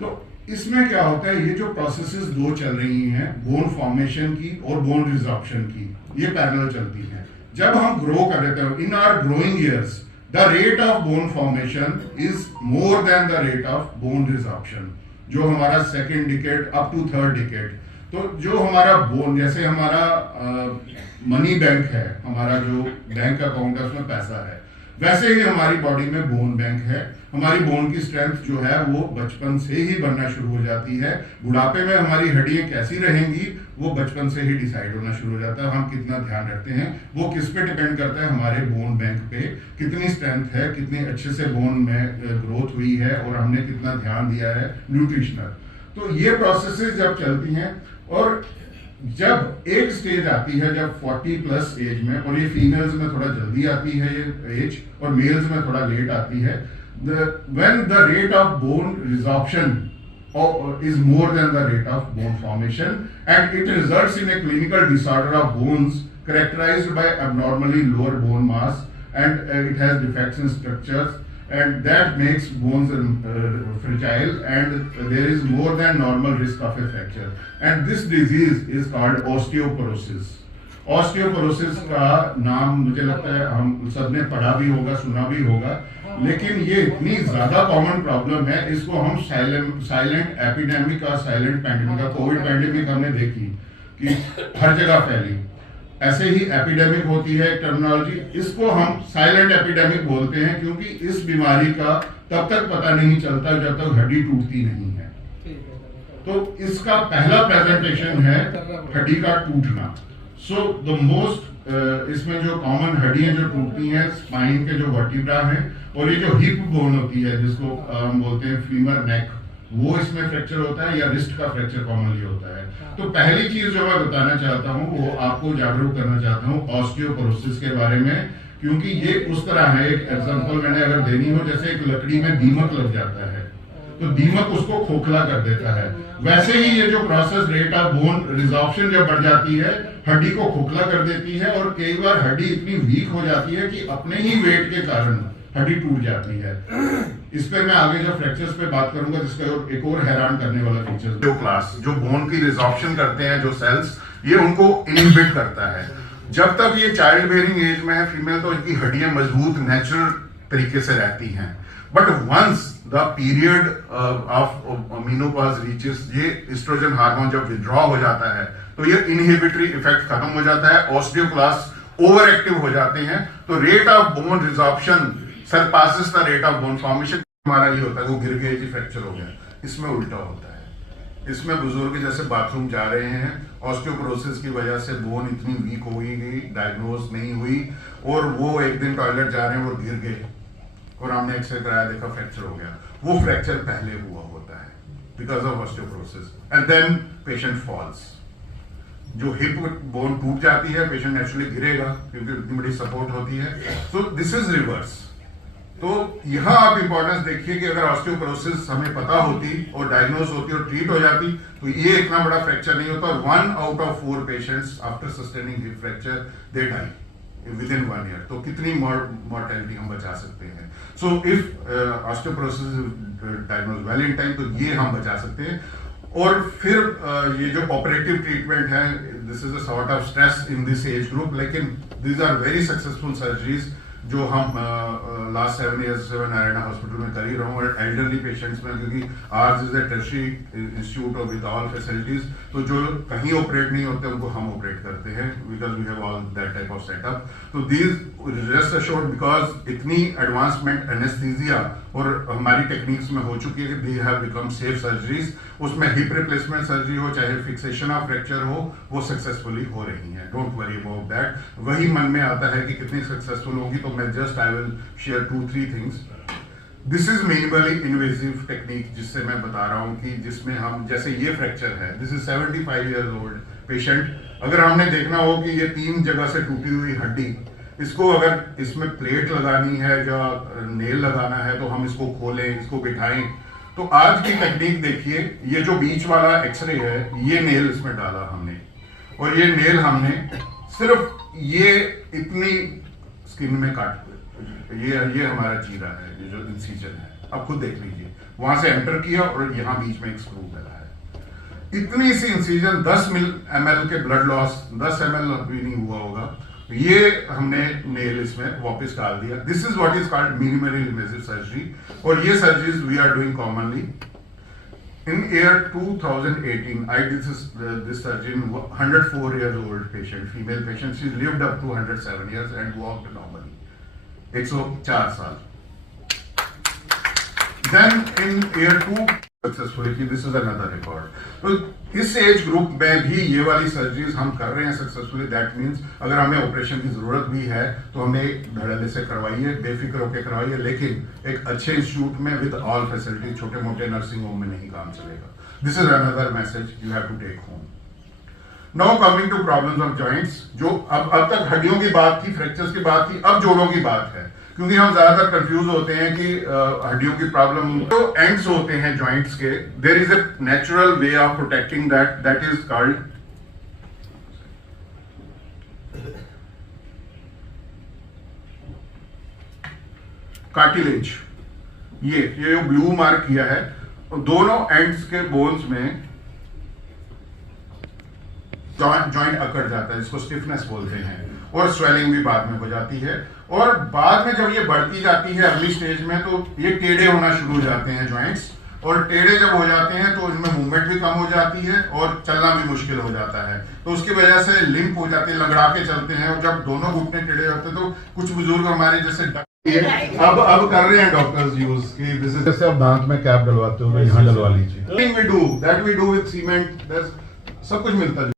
तो इसमें क्या होता है, ये जो प्रोसेसेस दो चल रही हैं, बोन फॉर्मेशन की और बोन रिजॉर्प्शन की, ये पैरेलल चलती हैं। जब हम ग्रो कर रहे थे, in our growing years the rate of bone formation is more than the rate of bone resorption. जो हमारा second decade up to third decade, तो जो हमारा बोन, जैसे हमारा मनी बैंक है, हमारा जो बैंक अकाउंट है उसमें पैसा है, वैसे ही हमारी बॉडी में बोन बैंक है। हमारी बोन की स्ट्रेंथ जो है वो बचपन से ही बनना शुरू हो जाती है। बुढ़ापे में हमारी हड्डियां कैसी रहेंगी वो बचपन से ही डिसाइड होना शुरू हो जाता है। हम कितना ध्यान रखते हैं वो किस पे डिपेंड करता है, हमारे बोन बैंक पे कितनी स्ट्रेंथ है, कितनी अच्छे से बोन में ग्रोथ हुई है और हमने कितना ध्यान दिया है न्यूट्रिशनल। तो ये प्रोसेसेस जब चलती हैं, और जब एक स्टेज आती है जब 40 प्लस एज में, और ये फीमेल्स में थोड़ा जल्दी आती है ये एज, और मेल्स में थोड़ा लेट आती है, when the rate of bone resorption is more than the rate of bone formation, and it results in a clinical disorder of bones characterized by abnormally lower bone mass, and it has defects in structures, and that makes bones fragile, and there is more than normal risk of a fracture, and this disease is called osteoporosis. Osteoporosis का नाम मुझे लगता है हम सबने पढ़ा भी होगा, सुना भी होगा, लेकिन ये इतनी ज्यादा कॉमन प्रॉब्लम है, इसको हम साइलेंट एपिडेमिक और साइलेंट पैंडेमिक का, कोविड पैंडेमिक हमने देखी कि हर जगह फैली, ऐसे ही एपिडेमिक होती है एक टर्मिनोलॉजी, इसको हम साइलेंट एपिडेमिक बोलते हैं, क्योंकि इस बीमारी का तब तक पता नहीं चलता जब तक हड्डी टूटती नहीं है। तो इसका पहला प्रेजेंटेशन है हड्डी का टूटना। सो द मोस्ट इसमें जो कॉमन हड्डियां जो टूटती हैं, स्पाइन के जो वर्टिब्रा हैं, और ये जो हिप बोन होती है जिसको हम बोलते हैं फीमर नेक, वो इसमें फ्रैक्चर होता है, या रिस्ट का फ्रैक्चर कॉमनली होता है। तो पहली चीज जो मैं बताना चाहता हूँ वो आपको जागरूक करना चाहता हूँ ऑस्टियोपोरोसिस के बारे में, क्योंकि ये उस तरह है, एक एग्जांपल मैंने अगर देनी हो, जैसे एक लकड़ी में दीमक लग जाता है तो दीमक उसको खोखला कर देता है, वैसे ही ये जो process rate of bone resorption जब बढ़ जाती है हड्डी को खोखला कर देती है, और कई बार हड्डी इतनी वीक हो जाती है कि अपने ही वेट के कारण हड्डी टूट जाती है। इस पे मैं आगे जब फ्रैक्चर्स पे बात करूंगा, जिसका एक और हैरान करने वाला फीचर, जो क्लास जो बोन की रिजॉर्प्शन करते हैं जो सेल्स, ये उनको इनहिबिट करता है। जब तक ये चाइल्ड बेयरिंग एज में है फीमेल, तो इनकी हड्डियां मजबूत नेचुरल तरीके से रहती हैं, but once the period of menopause reaches, ये एस्ट्रोजन हार्मोन जब विथड्रॉ हो जाता है तो ये इनहिबिटरी इफेक्ट खत्म हो जाता है, ऑस्टियोक्लास्ट ओवर एक्टिव हो जाते हैं, तो rate of bone resorption surpasses the rate of bone formation. हमारा ये होता है वो गिर गए जी फ्रैक्चर हो गया, इसमें उल्टा होता है। इसमें बुजुर्ग जैसे बाथरूम जा रहे हैं, ऑस्टियोपोरोसिस की वजह से बोन इतनी वीक हो गई, डायग्नोज नहीं हुई, और वो एक दिन टॉयलेट जा रहे हैं और गिर गए, और हमने एक्सरे कराया, देखा फ्रैक्चर हो गया। वो फ्रैक्चर पहले हुआ होता है because of osteoporosis, and then patient falls. जो हिप बोन टूट जाती है, पेशेंट नेचुरली गिरेगा क्योंकि इतनी बड़ी सपोर्ट होती है। So this is reverse. तो यहाँ आप इंपॉर्टेंस देखिए कि अगर ऑस्टियोपोरोसिस हमें पता होती और डायग्नोज होती और ट्रीट हो जाती तो ये इतना बड़ा फ्रैक्चर नहीं होता, और 1 out of 4 patients after sustaining hip fracture they die within 1 year। तो कितनी मॉर्टेलिटी हम बचा सकते हैं। So if osteoporosis diagnose well in time, तो ये हम बचा सकते हैं। और फिर ये जो ऑपरेटिव ट्रीटमेंट है, this is a sort of stress in this age group, लेकिन these are very successful surgeries जो हम लास्ट 7 years से मैं नारायण हॉस्पिटल में कर ही रहा हूँ, और एल्डरली पेशेंट्स में, क्योंकि ours is a tertiary institute और विद ऑल फैसिलिटीज, तो जो कहीं ऑपरेट नहीं होते उनको हम ऑपरेट करते हैं because we have all that type of setup. तो दीज रेस्ट अश्योर्ड, बिकॉज इतनी एडवांसमेंट एनेस्थीसिया और हमारी टेक्निक्स में हो चुकी है कि they have become safe surgeries. उसमें हिप रिप्लेसमेंट सर्जरी हो चाहे फिक्सेशन ऑफ फ्रैक्चर हो, वो सक्सेसफुली हो रही है। Don't worry about that. वही मन में आता है कि कितनी सक्सेसफुल होगी, तो मैं just I will share 2-3 things. This is minimally invasive technique जिससे मैं बता रहा हूं कि जिसमें हम, जैसे ये फ्रैक्चर है, this is 75 years old patient, अगर हमने देखना हो कि ये 3 जगह से टूटी हुई हड्डी, इसको अगर इसमें प्लेट लगानी है या नेल लगाना है तो हम इसको खोलें, इसको बिठाएं। तो आज की टेक्निक देखिए, ये जो बीच वाला एक्सरे है, ये नेल इसमें डाला हमने, और ये नेल हमने सिर्फ ये इतनी स्किन में काट, ये हमारा चीरा है, ये जो इंसिजन है, आप खुद देख लीजिए, वहां से एंटर किया और यहाँ बीच में एक स्क्रू लगा है। इतनी सी इंसिजन, 10 ml के ब्लड लॉस, 10 ml भी नहीं हुआ होगा, ये हमने नेल इसमें वापस डाल दिया। This is what is called minimally invasive surgery, और ये surgeries we are doing commonly. In year 2018, I did this surgery in 104 years old patient, female patient. She lived up to 107 years and walked normally. 104 साल. Then in year 2 successfully, this is another record. तो इस age group में भी ये वाली surgeries हम कर रहे हैं सक्सेसफुली। दैट मीन्स अगर हमें ऑपरेशन की जरूरत भी है तो हमें धड़ल्ले से करवाइए, बेफिक्र होकर करवाइए, लेकिन एक अच्छे इंस्टीट्यूट में विद ऑल फैसिलिटीज, छोटे मोटे नर्सिंग होम में नहीं काम चलेगा। This is another message you have to take home. Now coming to problems of joints, जो अब तक हड्डियों की बात थी, फ्रैक्चर्स की बात थी, अब जोड़ों की बात है, क्योंकि हम ज्यादातर कंफ्यूज होते हैं कि हड्डियों की प्रॉब्लम, तो एंड्स होते हैं जॉइंट्स के, there is a natural way of protecting that is called cartilage. ये जो ब्लू मार्क किया है, दोनों एंड्स के बोन्स में जॉइंट अकड़ जाता है, जिसको स्टिफनेस बोलते हैं, और स्वेलिंग भी बाद में हो जाती है। और बाद में जब ये बढ़ती जाती है अगली स्टेज में, तो ये टेढ़े होना शुरू हो जाते हैं जॉइंट्स, और टेढ़े जब हो जाते हैं तो इनमें मूवमेंट भी कम हो जाती है और चलना भी मुश्किल हो जाता है। तो उसकी वजह से लिंप हो जाती है, लंगड़ा के चलते हैं, और जब दोनों घुटने टेढ़े होते हैं तो कुछ बुजुर्ग हमारे जैसे अब कर रहे हैं डॉक्टर्स यूज कि जैसे आप दांत में कैप डलवाते हो, यहाँ डलवा लीजिए। वी डू विद सीमेंट, सब कुछ मिलता है।